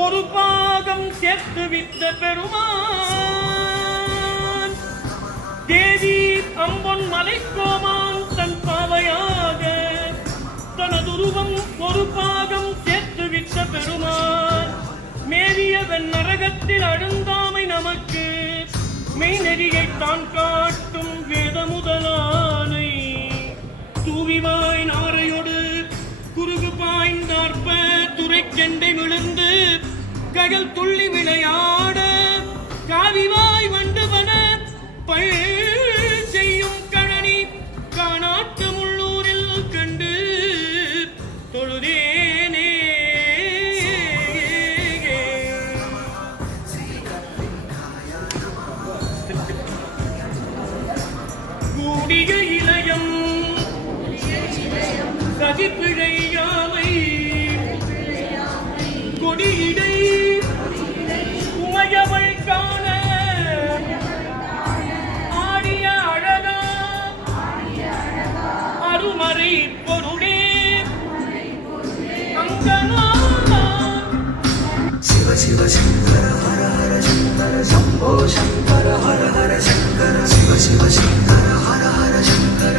ஒரு பாகம் சேர்த்து வித்த பெருமான் தேவி அம்பொன் மலைக்கோமான் தன் பாவையாக தனதுருவம் ஒரு பாகம் சேர்த்து விட்ட பெருமான் மேவியவன் நரகத்தில் அழுந்தாமை நமக்கு மெய்நெறியை தான் காட்டும் வேத முதலானை தூவிவாய் நாரையோடு குறுகு பாய்ந்தார்ப்ப துறைக்கெண்டை விழுந்து கயல் துள்ளி விளையாட காவிவாய் வண்டுவன பள் செய்யும் கழனி காணாட்டு முள்ளூரில் கண்டு தொழுதேனே கூடிய இளையம் சதிப்பிழையாமை கொடியிடை உமையவள் காண ஆடிய அழகா அருமறை பொருளே அங்கனா शिव शिव शंकर हर हर शंकर शंभो शंकर हर हर शंकर शिव शिव शंकर हर हर शंकर